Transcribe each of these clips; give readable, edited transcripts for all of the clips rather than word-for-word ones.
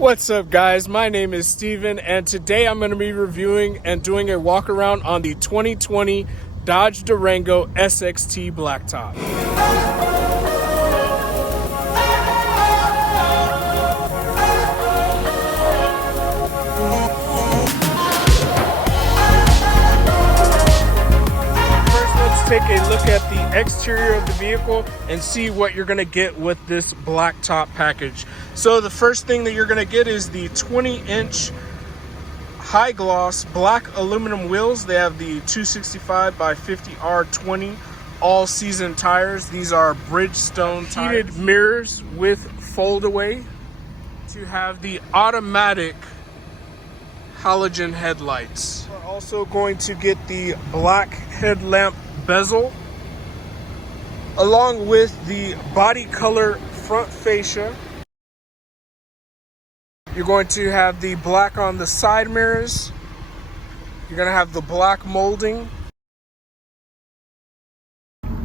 What's up, guys? My name is Steven, and today I'm going to be reviewing and doing a walk around on the 2020 Dodge Durango SXT Blacktop. Take a look at the exterior of the vehicle and see what you're going to get with this blacktop package. So the first thing that you're going to get is the 20-inch high gloss black aluminum wheels. They have the 265 by 50 R20 all season tires. These are Bridgestone tires. Heated mirrors with fold away. To have the automatic halogen headlights. We're also going to get the black headlamp bezel along with the body color front fascia. You're going to have the black on the side mirrors. You're going to have the black molding,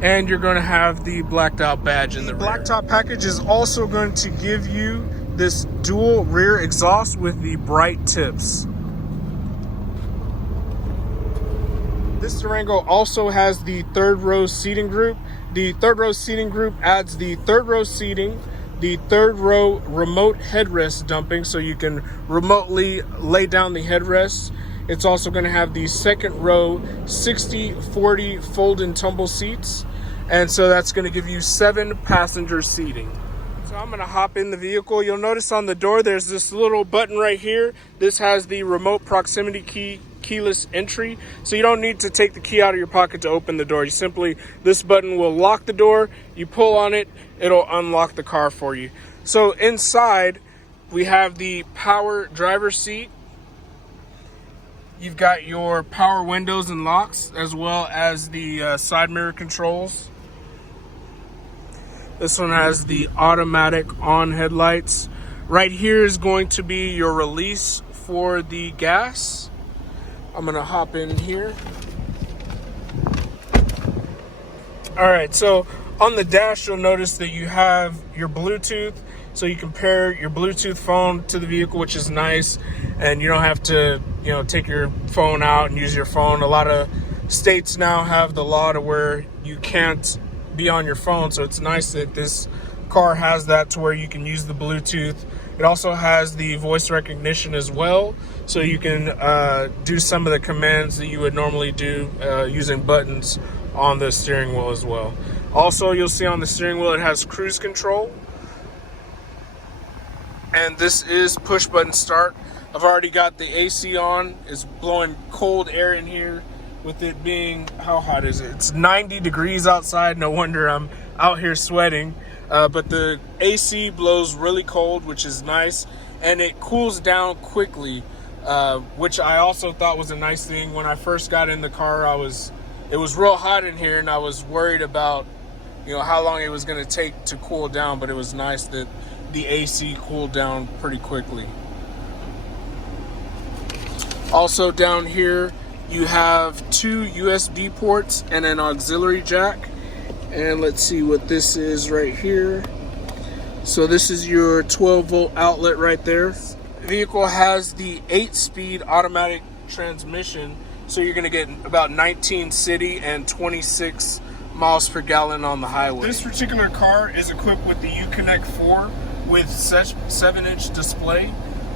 and you're going to have the blacked out badge in the rear. Blacktop package is also going to give you this dual rear exhaust with the bright tips. This Durango also has the third row seating group. The third row seating group adds the third row seating, the third row remote headrest dumping, so you can remotely lay down the headrest. It's also going to have the second row 60/40 fold and tumble seats, and so that's going to give you 7 passenger seating. So I'm going to hop in the vehicle. You'll notice on the door there's this little button right here. This has the remote proximity key, keyless entry, so you don't need to take the key out of your pocket to open the door. You simply, this button will lock the door, you pull on it, it'll unlock the car for you. So inside we have the power driver's seat. You've got your power windows and locks, as well as the side mirror controls. This one has the automatic on headlights. Right here is going to be your release for the gas. I'm gonna hop in here. All right, so on the dash, you'll notice that you have your Bluetooth, so you can pair your Bluetooth phone to the vehicle, which is nice, and you don't have to, take your phone out and use your phone. A lot of states now have the law to where you can't be on your phone, so it's nice that this car has that to where you can use the Bluetooth. It also has the voice recognition as well, so you can do some of the commands that you would normally do using buttons on the steering wheel as well. Also, you'll see on the steering wheel it has cruise control, and this is push button start. I've already got the AC on. It's blowing cold air in here with it being, how hot is it? It's 90 degrees outside. No wonder I'm out here sweating. But the AC blows really cold, which is nice, and it cools down quickly, which I also thought was a nice thing. When I first got in the car, it was real hot in here, and I was worried about how long it was going to take to cool down, but it was nice that the AC cooled down pretty quickly. Also down here you have 2 USB ports and an auxiliary jack. And let's see what this is right here. So this is your 12-volt outlet right there. The vehicle has the 8-speed automatic transmission, so you're going to get about 19 city and 26 miles per gallon on the highway. This particular car is equipped with the Uconnect 4 with 7-inch display.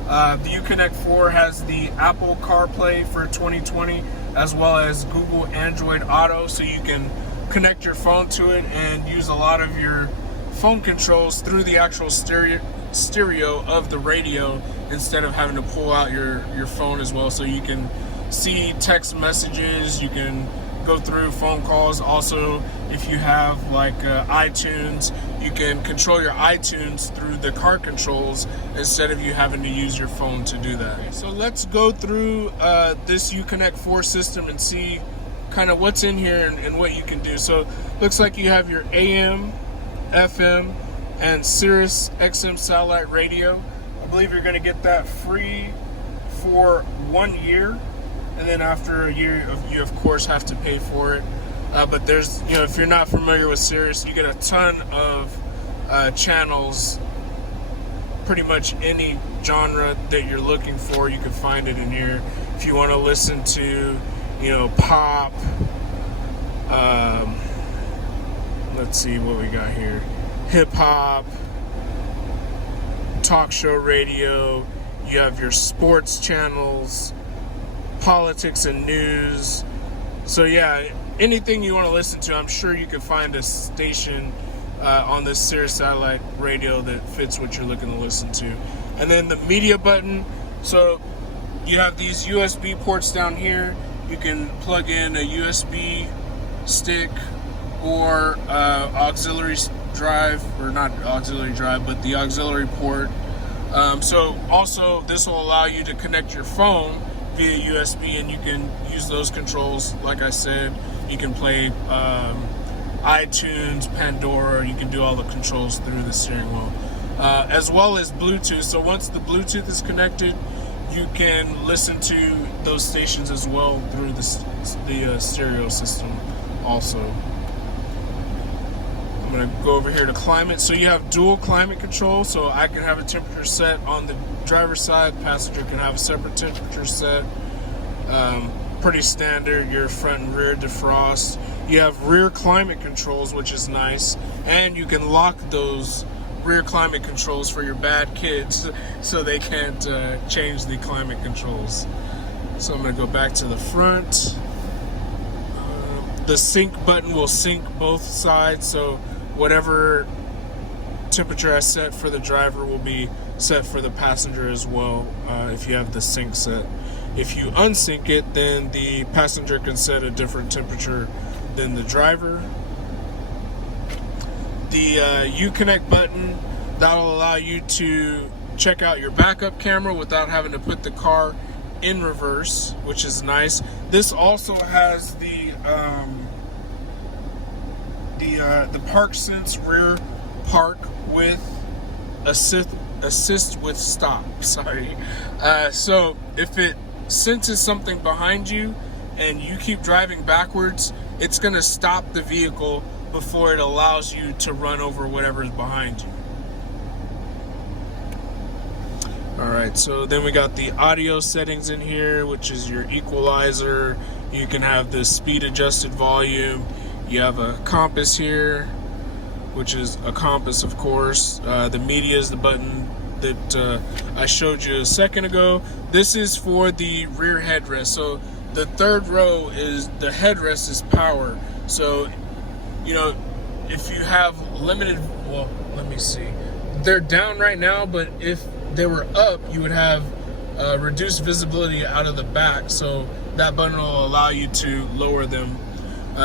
The Uconnect 4 has the Apple CarPlay for 2020, as well as Google Android Auto, so you can connect your phone to it and use a lot of your phone controls through the actual stereo of the radio, instead of having to pull out your phone as well. So you can see text messages, you can go through phone calls. Also, if you have like iTunes, you can control your iTunes through the car controls instead of you having to use your phone to do that. Okay, so let's go through this Uconnect 4 system and see kind of what's in here and what you can do. So looks like you have your AM, FM, and Sirius XM satellite radio. I believe you're going to get that free for 1 year, and then after a year you of course have to pay for it. But there's, if you're not familiar with Sirius, you get a ton of channels pretty much any genre that you're looking for, you can find it in here. If you want to listen to, pop, let's see what we got here, hip hop, talk show radio, you have your sports channels, politics and news. So yeah, anything you want to listen to, I'm sure you can find a station on this Sirius satellite radio that fits what you're looking to listen to. And then the media button, so you have these USB ports down here. You can plug in a USB stick or auxiliary drive, or not auxiliary drive, but the auxiliary port. So also this will allow you to connect your phone via USB, and you can use those controls. Like I said, you can play iTunes, Pandora, you can do all the controls through the steering wheel, as well as Bluetooth. So once the Bluetooth is connected, you can listen to those stations as well through the stereo system also. I'm going to go over here to climate. So you have dual climate control, so I can have a temperature set on the driver's side, passenger can have a separate temperature set. Pretty standard, your front and rear defrost. You have rear climate controls, which is nice, and you can lock those rear climate controls for your bad kids so they can't change the climate controls. So I'm going to go back to the front. The sync button will sync both sides, so whatever temperature I set for the driver will be set for the passenger as well, if you have the sync set. If you unsync it, then the passenger can set a different temperature than the driver. The Uconnect button, that'll allow you to check out your backup camera without having to put the car in reverse, which is nice. This also has the Park Sense rear park with assist with stop. Sorry. So if it senses something behind you and you keep driving backwards, it's going to stop the vehicle before it allows you to run over whatever is behind you. Alright, so then we got the audio settings in here, which is your equalizer. You can have the speed adjusted volume. You have a compass here, which is a compass, of course. The media is the button that I showed you a second ago. This is for the rear headrest. So the third row is the headrest is power. So, if you have limited, well, let me see. They're down right now, but if they were up, you would have reduced visibility out of the back. So that button will allow you to lower them.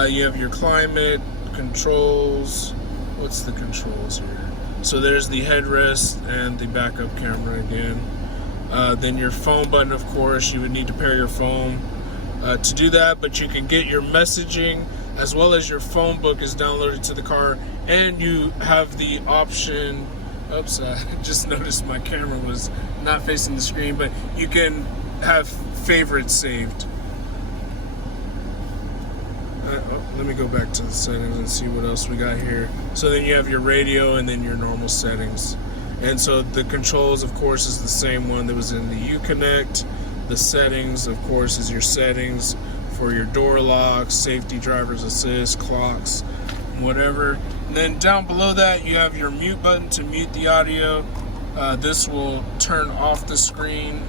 You have your climate controls. What's the controls here? So there's the headrest and the backup camera again. Then your phone button, of course, you would need to pair your phone to do that, but you can get your messaging as well as your phone book is downloaded to the car, and you have the option, oops, I just noticed my camera was not facing the screen, but you can have favorites saved. Let me go back to the settings and see what else we got here. So then you have your radio and then your normal settings. And so the controls, of course, is the same one that was in the Uconnect. The settings, of course, is your settings for your door locks, safety, driver's assist, clocks, whatever. And then down below that, you have your mute button to mute the audio. This will turn off the screen.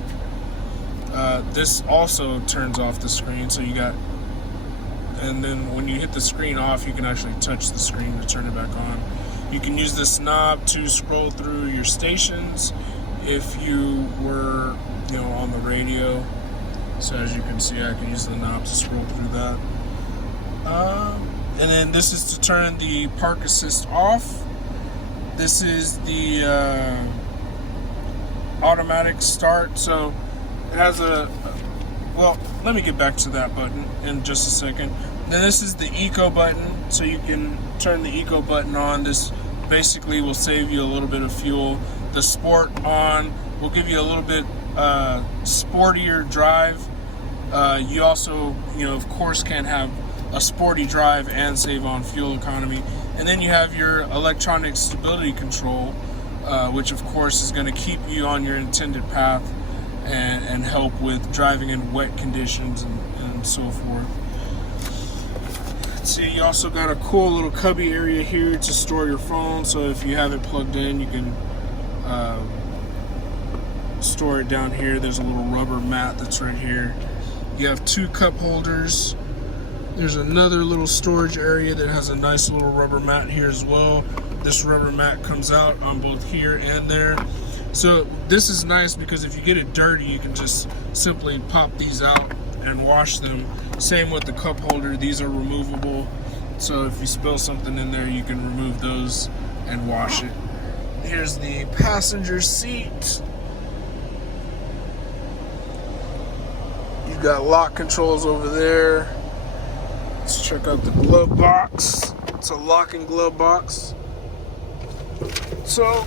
This also turns off the screen, so you got, and then when you hit the screen off, you can actually touch the screen to turn it back on. You can use this knob to scroll through your stations if you were, on the radio. So as you can see, I can use the knob to scroll through that. And then this is to turn the park assist off. This is the automatic start. So it has well, let me get back to that button in just a second. Then this is the eco button, so you can turn the eco button on. This basically will save you a little bit of fuel. The sport on will give you a little bit sportier drive. You also, of course, can have a sporty drive and save on fuel economy. And then you have your electronic stability control. which of course is going to keep you on your intended path and help with driving in wet conditions and so forth. Let's see, you also got a cool little cubby area here to store your phone, so if you have it plugged in, you can store it down here. There's a little rubber mat that's right here. You have 2 cup holders. There's another little storage area that has a nice little rubber mat here as well. This rubber mat comes out on both here and there. So this is nice because if you get it dirty, you can just simply pop these out and wash them. Same with the cup holder, these are removable. So if you spill something in there, you can remove those and wash it. Here's the passenger seat. You got lock controls over there. Let's check out the glove box. It's a locking glove box. So,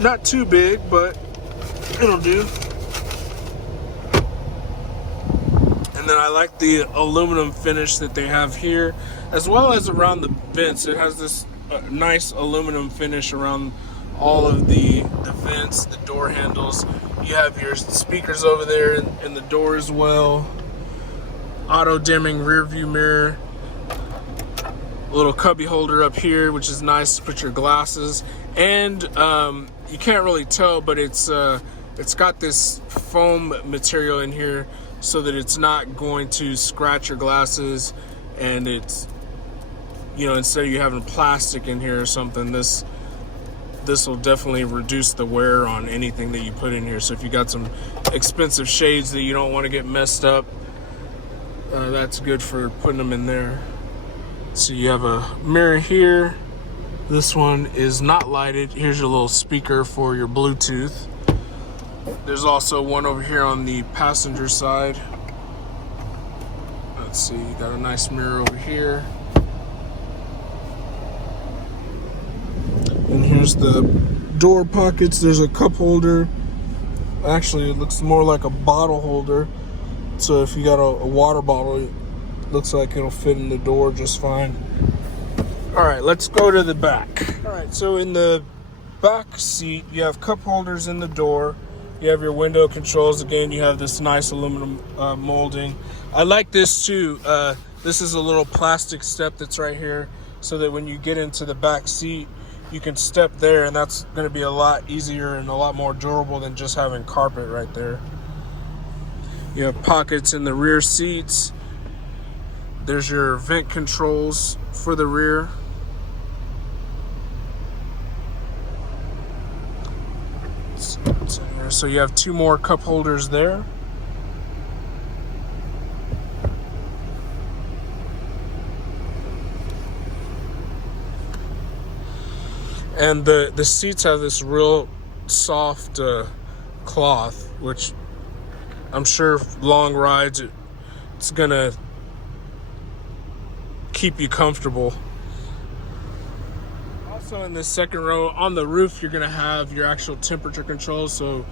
not too big, but it'll do. And then I like the aluminum finish that they have here, as well as around the vents. It has this nice aluminum finish around all of the vents, the door handles. You have your speakers over there in the door as well. Auto dimming rear view mirror. A little cubby holder up here, which is nice to put your glasses. And you can't really tell, but it's got this foam material in here so that it's not going to scratch your glasses, and it's, you know, instead of you having plastic in here or something, this will definitely reduce the wear on anything that you put in here. So if you got some expensive shades that you don't want to get messed up, that's good for putting them in there. So you have a mirror here. This one is not lighted. Here's your little speaker for your Bluetooth. There's also one over here on the passenger side. Let's see, you got a nice mirror over here. And here's the door pockets. There's a cup holder. Actually, it looks more like a bottle holder. So if you got a water bottle, it looks like it'll fit in the door just fine. All right, let's go to the back. All right, so in the back seat, you have cup holders in the door. You have your window controls. Again, you have this nice aluminum molding. I like this too. This is a little plastic step that's right here, so that when you get into the back seat, you can step there, and that's going to be a lot easier and a lot more durable than just having carpet right there. You have pockets in the rear seats. There's your vent controls for the rear. So you have 2 more cup holders there. And the seats have this real soft cloth, which I'm sure long rides, it's gonna keep you comfortable. Also in the second row on the roof, you're gonna have your actual temperature control, so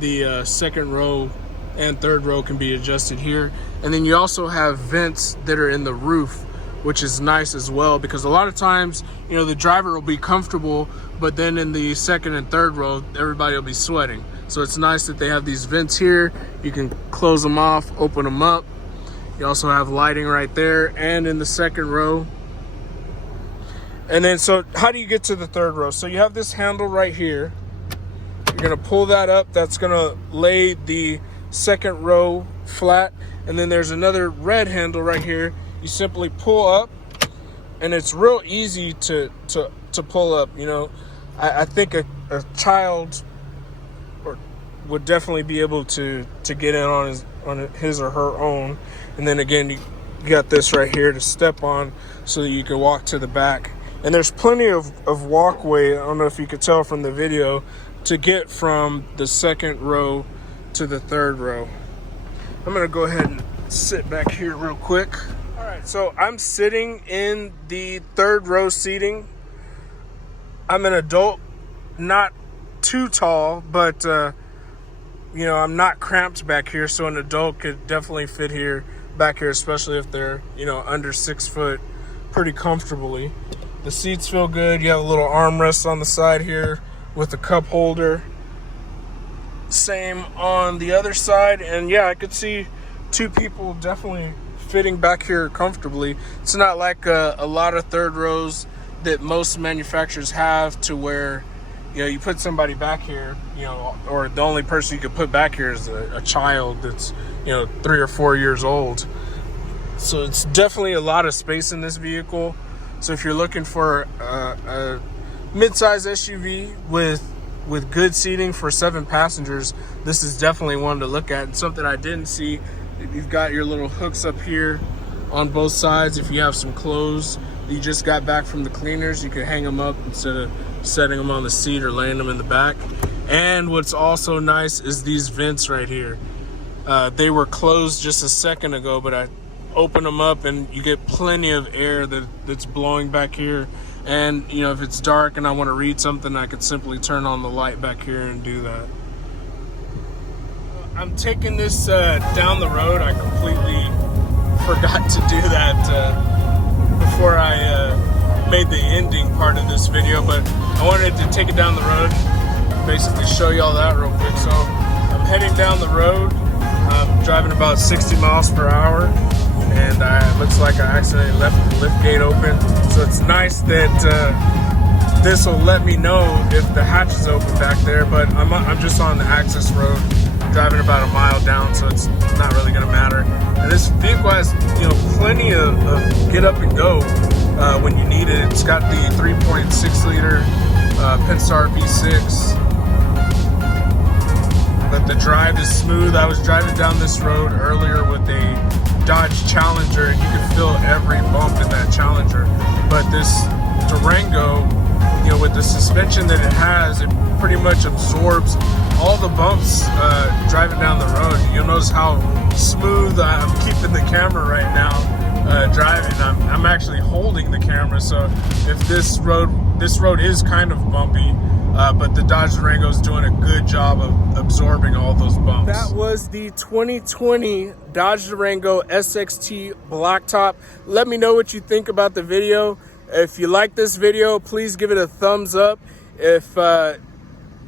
the second row and third row can be adjusted here. And then you also have vents that are in the roof, which is nice as well, because a lot of times, you know, the driver will be comfortable, but then in the second and third row, everybody will be sweating. So it's nice that they have these vents here. You can close them off, open them up. You also have lighting right there and in the second row. And then, so how do you get to the third row? So you have this handle right here. You're gonna pull that up. That's gonna lay the second row flat. And then there's another red handle right here. You simply pull up, and it's real easy to pull up. You know, I think a child would definitely be able to get in on his or her own. And then again, you got this right here to step on so that you can walk to the back. And there's plenty of walkway, I don't know if you could tell from the video, to get from the second row to the third row. I'm gonna go ahead and sit back here real quick. All right, so I'm sitting in the third row seating. I'm an adult, not too tall, but you know, I'm not cramped back here, so an adult could definitely fit here, back here, especially if they're, you know, under 6 foot, pretty comfortably. The seats feel good. You have a little armrest on the side here with a cup holder. Same on the other side. And yeah, I could see two people definitely fitting back here comfortably. It's not like a lot of third rows that most manufacturers have, to where, you know, you put somebody back here, you know, or the only person you could put back here is a child that's, you know, 3 or 4 years old. So it's definitely a lot of space in this vehicle. So if you're looking for a mid-size SUV with good seating for 7 passengers, this is definitely one to look at. And something I didn't see, you've got your little hooks up here on both sides. If you have some clothes you just got back from the cleaners, you can hang them up instead of setting them on the seat or laying them in the back. And what's also nice is these vents right here. They were closed just a second ago, but I open them up and you get plenty of air that's blowing back here. And you know, if it's dark and I want to read something, I could simply turn on the light back here and do that. I'm taking this down the road. I completely forgot to do that before I made the ending part of this video, but I wanted to take it down the road, basically show you all that real quick. So I'm heading down the road. I'm driving about 60 miles per hour, and it looks like I accidentally left the lift gate open. So it's nice that this will let me know if the hatch is open back there, but I'm just on the access road, driving about a mile down, so it's not really going to matter. And this vehicle has, you know, plenty of get up and go when you need it. It's got the 3.6 liter Pentastar V6. But the drive is smooth. I was driving down this road earlier with a Dodge Challenger, and you could feel every bump in that Challenger. But this Durango, you know, with the suspension that it has, it pretty much absorbs all the bumps driving down the road. You'll notice how smooth I'm keeping the camera right now driving. I'm actually holding the camera, so if this road is kind of bumpy, but the Dodge Durango is doing a good job of absorbing all those bumps. That was the 2020 Dodge Durango SXT Blacktop. Let me know what you think about the video. If you like this video, please give it a thumbs up. If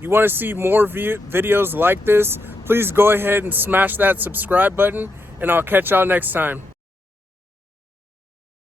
you want to see more videos like this, please go ahead and smash that subscribe button, and I'll catch y'all next time.